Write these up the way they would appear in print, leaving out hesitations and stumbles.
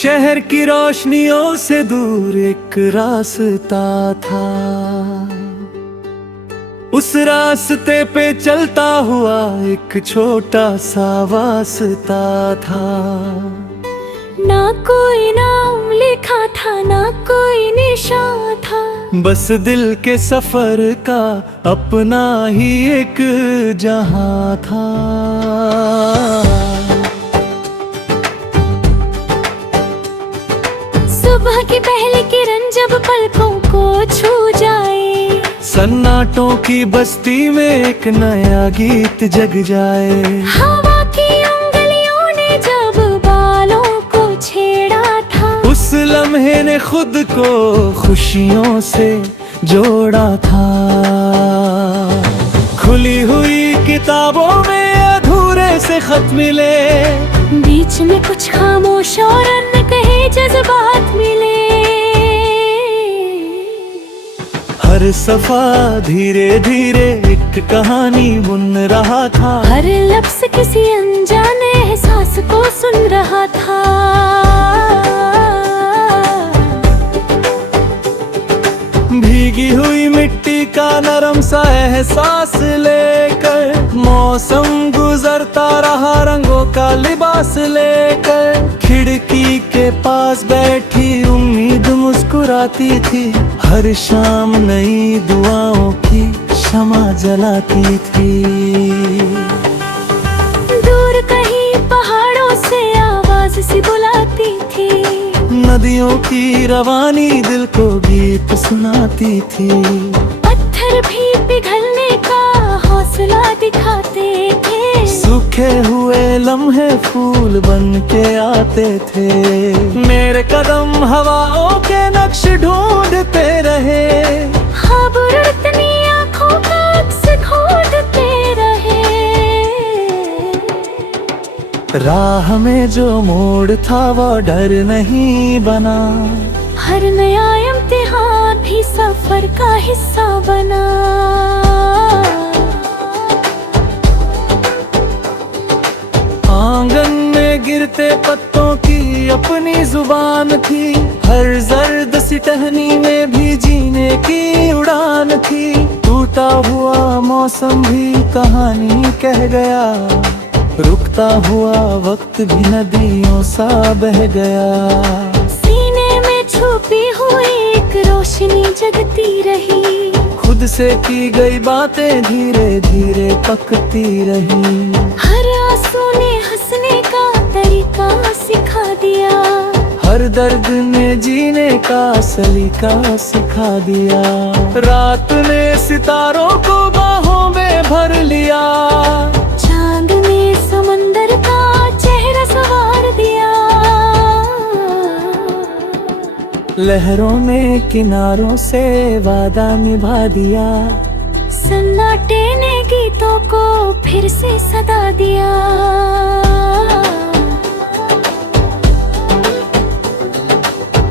शहर की रोशनियों से दूर एक रास्ता था, उस रास्ते पे चलता हुआ एक छोटा सा वास्ता था। ना कोई नाम लिखा था, ना कोई निशान था, बस दिल के सफर का अपना ही एक जहां था। सुबह की पहली किरण जब पलकों को छू जाए, सन्नाटों की बस्ती में एक नया गीत जग जाए। हवा की उंगलियों ने जब बालों को छेड़ा था, उस लम्हे ने खुद को खुशियों से जोड़ा था। खुली हुई किताबों में अधूरे से खत मिले, बीच में कुछ खामोश और अनकहे जज्बात मिले। हर सफा धीरे धीरे एक कहानी बुन रहा था, हर लफ्ज़ किसी अनजाने एहसास को सुन रहा था। भीगी हुई मिट्टी का नरम सा एहसास लेकर, मौसम गुजरता रहा रंगों का लिबास लेकर। खिड़की के पास बैठी उम्मीद मुस्कुराती थी, हर शाम नई दुआओं की शमा जलाती थी। दूर कहीं पहाड़ों से आवाज सी बुलाती थी, नदियों की रवानी दिल को गीत सुनाती थी। पत्थर भी पिघलने का हौसला दिखाते थे, सूखे हुए लम्हे फूल बन के आते थे। मेरे कदम हवाओं के नक्श ढूंढते रहे, ख्वाब उड़ती आँखों का अक्स खोजते रहे। राह में जो मोड़ था वो डर नहीं बना, हर नया इम्तिहान भी सफर का हिस्सा बना। आंगन में गिरते पत्तों की अपनी जुबान थी, हर जर्द सी टहनी में भी जीने की उड़ान थी। टूटा हुआ मौसम भी कहानी कह गया, रुकता हुआ वक्त भी नदियों सा बह गया। सीने में छुपी हुई एक रोशनी जगती रही, खुद से की गई बातें धीरे धीरे पकती रही। हर आंसू ने हंसने का तरीका सिखा दिया, हर दर्द ने जीने का सलीका सिखा दिया। रात ने सितारों को बाहों में भर लिया, चांद ने समंदर का चेहरा संवार दिया। लहरों ने किनारों से वादा निभा दिया, सन्नाटे ने गीतों को फिर से सदा दिया।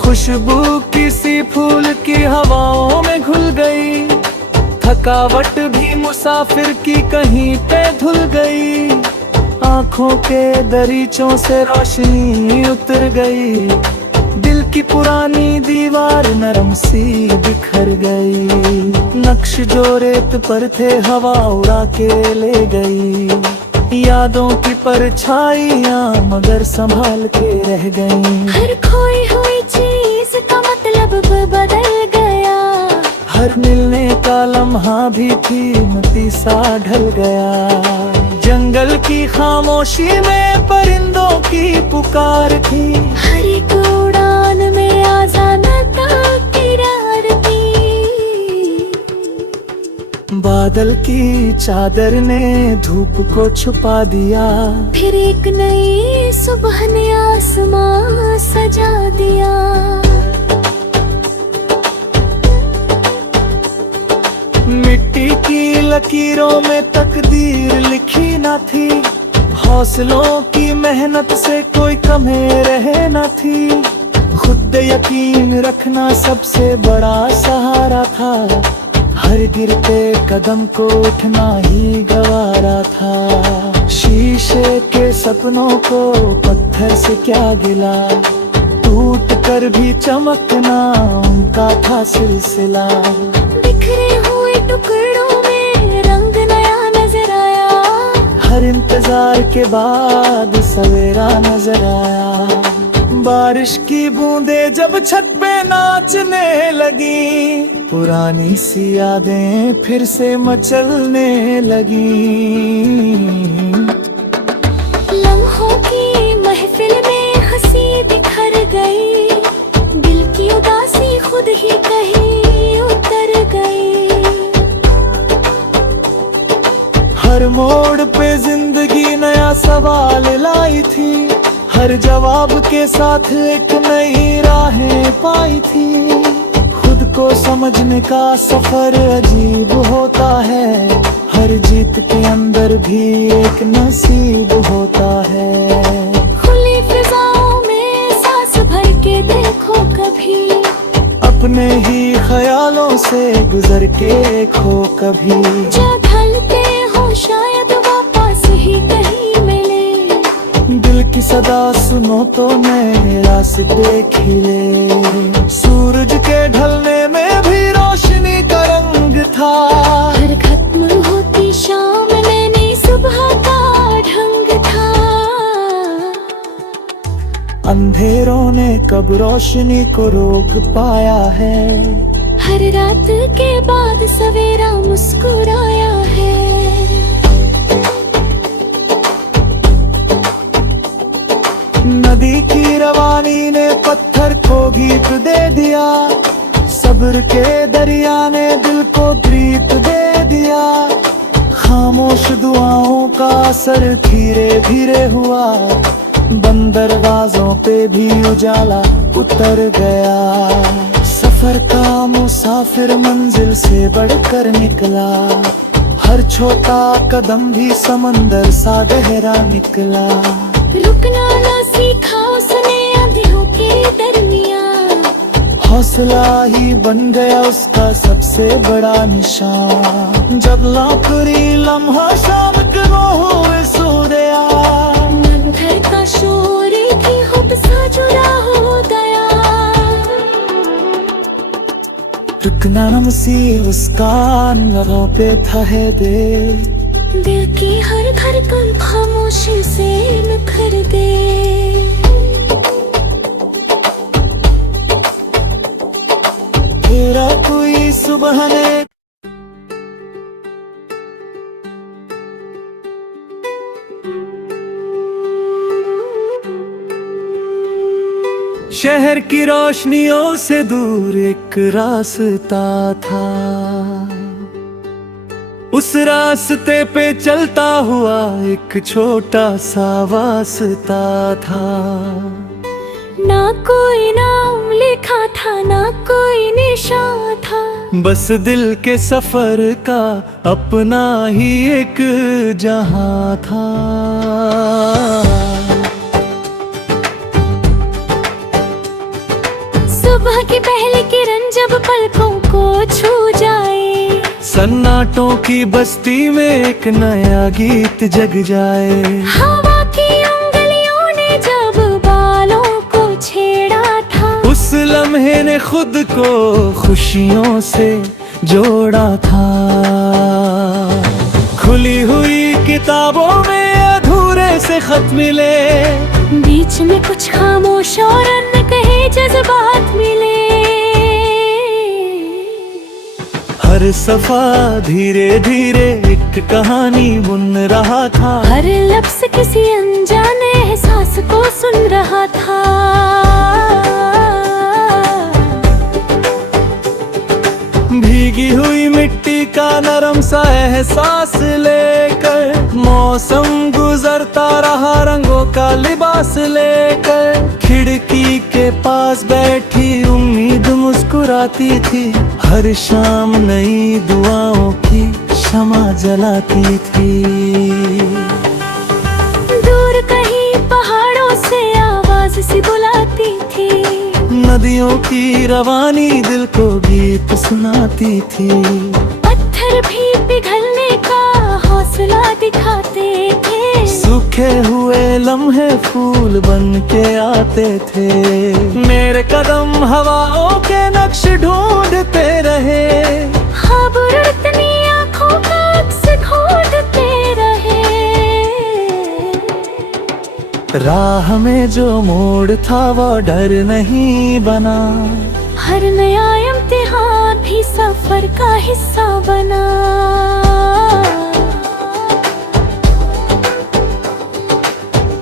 खुशबू किसी फूल की हवाओं में घुल गई, थकावट भी मुसाफिर की कहीं पे धुल गई। आंखों के दरीचों से रोशनी उतर गई, दिल की पुरानी दीवार नरम सी बिखर गई। नक्श जो रेत पर थे हवा उड़ा के ले गई, यादों की परछाइयां मगर संभाल के रह गई। हर खोई हुई चीज का मतलब बदल गया, हर मिलने का लम्हा भी कीमती सा ढल गया। जंगल की खामोशी में परिंदों की पुकार थी, हर एक उड़ान में आज़ादता की रार थी। बादल की चादर ने धूप को छुपा दिया, फिर एक नई सुबह ने आसमां सजा दिया। मिट्टी की लकीरों में तकदीर लिखी न थी, हौसलों की मेहनत से कोई कमी रहे न थी। खुद यकीन रखना सबसे बड़ा सहारा था, हर गिरते कदम को उठना ही गवारा था। शीशे के सपनों को पत्थर से क्या गिला, टूट कर भी चमकना उनका था सिलसिला। बिखरे हुए टुकड़ों में रंग नया नजर आया, हर इंतजार के बाद सवेरा नजर आया। बारिश की बूंदें जब छत पे नाचने लगी, पुरानी सी यादें फिर से मचलने लगी। लम्हों की महफिल में हंसी बिखर गई, दिल की उदासी खुद ही कहीं उतर गई। हर मोड़ पे जिंदगी नया सवाल लाई थी, हर जवाब के साथ एक नई राहें पाई थी। खुद को समझने का सफर अजीब होता है, हर जीत के अंदर भी एक नसीब होता है। खुली फिजाओं में सांस भर के देखो कभी, अपने ही ख्यालों से गुजर के खो कभी। जब ढलते हो शायद वापस ही कहीं मिले, दिल की सदा सुनो तो नए रास्ते खिले। सूरज के ढलने में भी रोशनी का रंग था, हर खत्म होती शाम में नई सुबह का ढंग था। अंधेरों ने कब रोशनी को रोक पाया है, हर रात के बाद सवेरा मुस्कुराया है। नदी की रवानी ने पत्थर को गीत दे दिया, सब्र के दरिया ने दिल को प्रीत दे दिया। खामोश दुआओं का असर धीरे धीरे हुआ, बंद दरवाजों पे भी उजाला उतर गया। सफर का मुसाफिर मंजिल से बढ़कर निकला, हर छोटा कदम भी समंदर सा गहरा निकला। रुकना ना सीखा उसने आंधियों के दरमियान, हौसला ही बन गया उसका सबसे बड़ा निशान। जब आखिरी लम्हा शाम को हुए सूर्या, मन घर का शोर की हुब सा जुड़ा हो गया। रुकना नमसी उसका नगों पे ठहर दे, दिल की हर धड़कन खामोशी से निखर दे। तेरा कोई सुबह ने शहर की रोशनियों से दूर एक रास्ता था, उस रास्ते पे चलता हुआ एक छोटा सा वास्ता था। ना कोई नाम लिखा था, ना कोई निशान था, बस दिल के सफर का अपना ही एक जहां था। सुबह की पहली किरण जब पलकों को छू जाए, सन्नाटों की बस्ती में एक नया गीत जग जाए। हवा की उंगलियों ने जब बालों को छेड़ा था, उस लम्हे ने खुद को खुशियों से जोड़ा था। खुली हुई किताबों में अधूरे से खत मिले, बीच में कुछ खामोश और अनकहे जज्बात मिले। हर सफा धीरे धीरे एक कहानी बुन रहा था, हर लफ्ज़ किसी अनजाने एहसास को सुन रहा था। भीगी हुई मिट्टी का नरम सा एहसास लेकर, मौसम गुजरता रहा रंगों का लिबास लेकर। खिड़की के पास बैठी उम्मीद मुस्कुराती थी, हर शाम नई दुआओं की शमा जलाती थी। दूर कहीं पहाड़ों से आवाज सी बुलाती थी, नदियों की रवानी दिल को गीत सुनाती थी। पत्थर भी पिघलने का हौसला दिखाते थे, सूखे लिखे हुए लम्हे फूल बन के आते थे। मेरे कदम हवाओं के नक्श ढूंढते रहे, ख्वाब उड़तनी आँखों का अक्स ढूंढते रहे। राह में जो मोड़ था वो डर नहीं बना, हर नया इम्तिहान भी सफर का हिस्सा बना।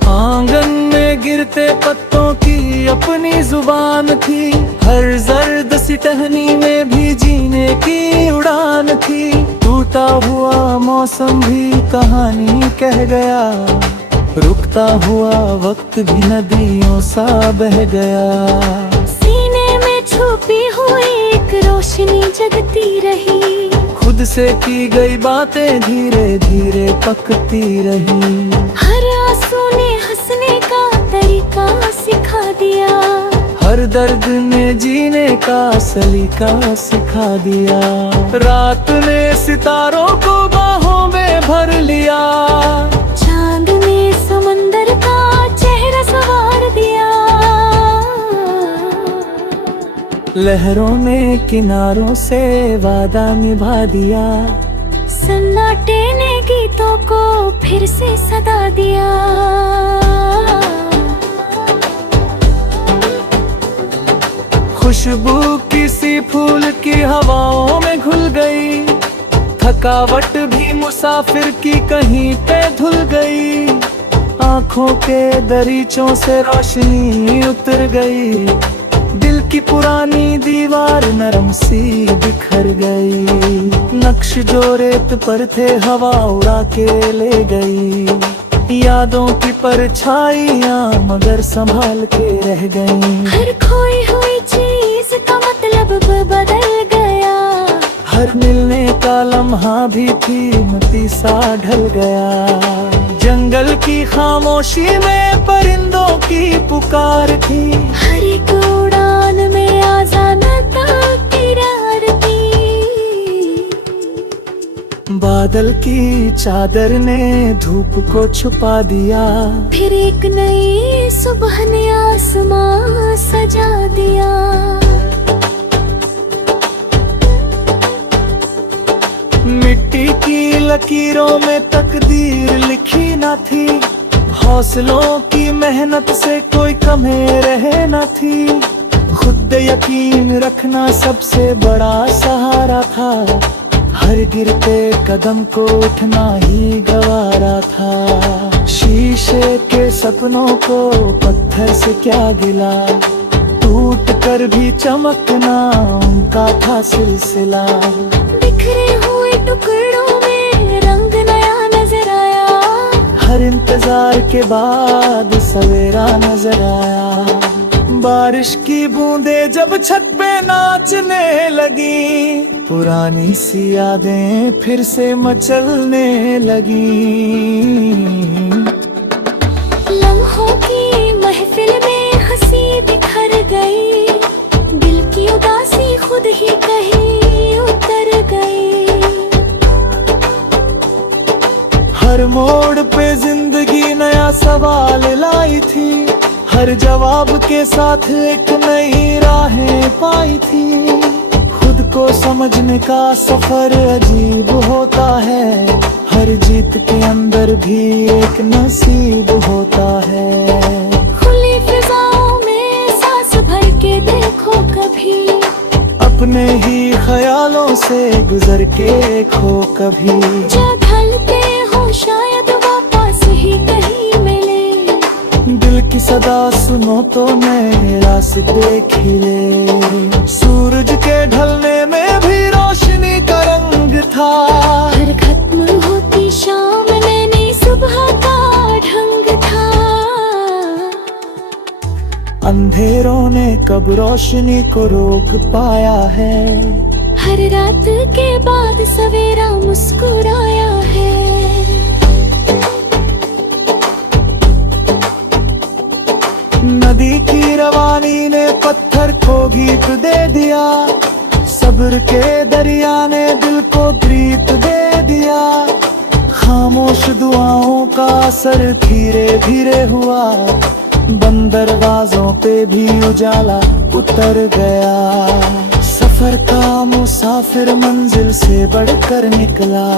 आंगन में गिरते पत्तों की अपनी जुबान थी, हर जर्द सी टहनी में भी जीने की उड़ान थी। टूटा हुआ मौसम भी कहानी कह गया, रुकता हुआ वक्त भी नदियों सा बह गया। सीने में छुपी हुई एक रोशनी जगती रही, खुद से की गई बातें धीरे धीरे पकती रही। हर आंसू ने हंसने का तरीका सिखा दिया, हर दर्द ने जीने का सलीका सिखा दिया। रात ने सितारों को बाहों में भर लिया, चांद ने समंदर का चेहरा संवार दिया। लहरों ने किनारों से वादा निभा दिया, सन्नाटे ने गीतों को फिर से सदा दिया। खुशबू किसी फूल की हवाओं में घुल गई, थकावट भी मुसाफिर की कहीं पे धुल गई। आंखों के दरीचों से रोशनी उतर गई, दिल की पुरानी दीवार नरम सी बिखर गई। नक्श जो रेत पर थे हवा उड़ा के ले गई, यादों की परछाइयां मगर संभाल के रह गई। हर खोई हुई चीज का मतलब बदल गया, हर मिलने का लम्हा भी कीमती सा ढल गया। जंगल की खामोशी में परिंदों की पुकार थी, हर एक उड़ान में आज़ानता की रार थी। बादल की चादर ने धूप को छुपा दिया, फिर एक नई सुबह ने आसमां सजा दिया। मिट्टी की लकीरों में तकदीर लिखी न थी, हौसलों की मेहनत से कोई कमी रहे न थी। खुद यकीन रखना सबसे बड़ा सहारा था, हर गिरते कदम को उठना ही गवारा था। शीशे के सपनों को पत्थर से क्या गिला, टूट कर भी चमकना उनका था सिलसिला। बिखरे हुए टुकड़ों में रंग नया नजर आया, हर इंतजार के बाद सवेरा नजर आया। बारिश की बूंदें जब छत पे नाचने लगी, पुरानी सी यादें फिर से मचलने लगी। लम्हों की महफिल में हंसी बिखर गई, दिल की उदासी खुद ही कहीं उतर गई। हर मोड़ पे जिंदगी नया सवाल लाई थी, हर जवाब के साथ एक नई राहें पाई थी। खुद को समझने का सफर अजीब होता है, हर जीत के अंदर भी एक नसीब होता है। खुली फिजाओं में सांस भर के देखो कभी, अपने ही ख्यालों से गुजर के खो कभी। जब ढलते हो शायद वापस ही कहीं मिले, दिल की सदा सुनो तो नए रास्ते देख ही ले। सूरज के ढलने में भी रोशनी का रंग था, हर खत्म होती शाम में नई सुबह का ढंग था। अंधेरों ने कब रोशनी को रोक पाया है, हर रात के बाद सवेरा मुस्कुराया है। नदी की रवानी ने पत्थर को गीत दे दिया, सब्र के दरिया ने दिल को प्रीत दे दिया। खामोश दुआओं का असर धीरे धीरे हुआ, बंद दरवाजों पे भी उजाला उतर गया। सफर का मुसाफिर मंजिल से बढ़कर निकला,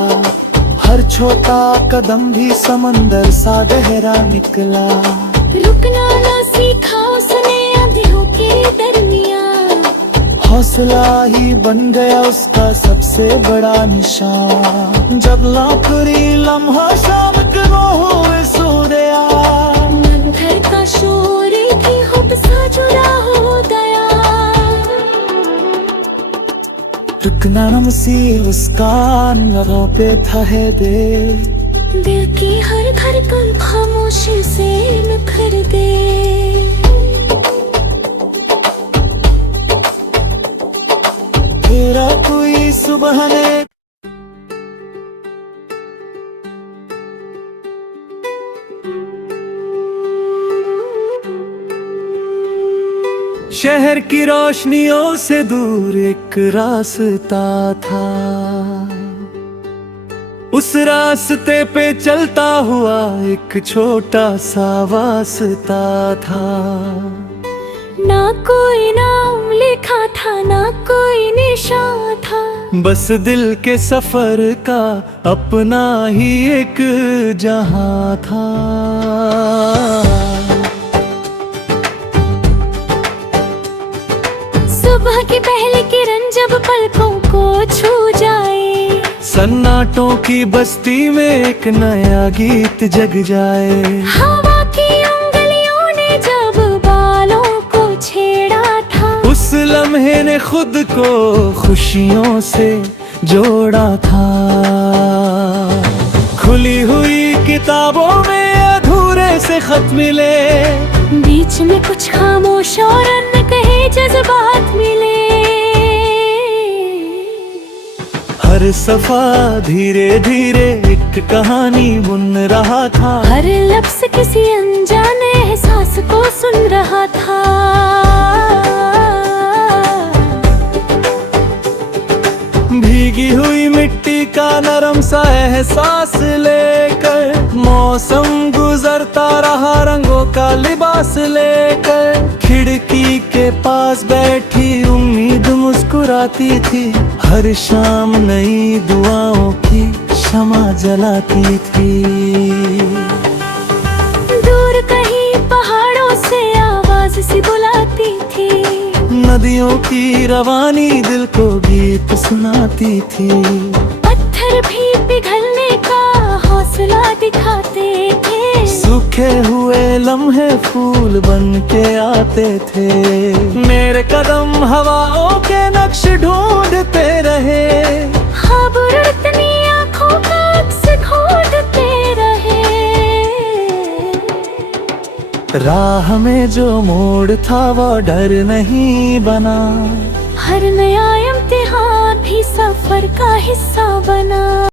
हर छोटा कदम भी समंदर सा गहरा निकला। रुकना ना सीखा उसने आंधियों के दरमियान, हौसला ही बन गया उसका सबसे बड़ा निशान। जब लाखरी लम्हा शाम को हुए सूर्या, मन घर का शोर की हुब सा जुड़ा हो गया। रुकना नमसी उसका नगों पे था है दे, दिल की हर धड़कन खामोशी से निखर दे। तेरा कोई सुबह ने शहर की रोशनियों से दूर एक रास्ता था, उस रास्ते पे चलता हुआ एक छोटा सा वास्ता था। ना कोई नाम लिखा था, ना कोई निशान था, बस दिल के सफर का अपना ही एक जहां था। सुबह की पहली किरण जब पलकों को छू जाए, सन्नाटों की बस्ती में एक नया गीत जग जाए। हवा की उंगलियों ने जब बालों को छेड़ा था, उस लम्हे ने खुद को खुशियों से जोड़ा था। खुली हुई किताबों में अधूरे से खत मिले, बीच में कुछ खामोश और अनकहे जज्बात मिले। हर सफा धीरे धीरे एक कहानी बुन रहा था, हर लफ्ज़ किसी अनजाने एहसास को सुन रहा था। भीगी हुई मिट्टी का नरम सा एहसास लेकर, मौसम गुजरता रहा रंगों का लिबास लेकर। खिड़की के पास बैठी उम्मीद मुस्कुराती थी, हर शाम नई दुआओं की शमा जलाती थी। दूर कहीं पहाड़ों से आवाज सी बुलाती थी, नदियों की रवानी दिल को गीत सुनाती थी। पत्थर भी पिघलने का हौसला दिखाते थे, सूखे हुए लम्हे फूल बन के आते थे। मेरे कदम हवाओं के नक्श ढूंढते रहे, ख्वाब उड़ती आँखों का अक्स खोजते रहे। राह में जो मोड़ था वो डर नहीं बना, हर नया इम्तिहान भी सफर का हिस्सा बना।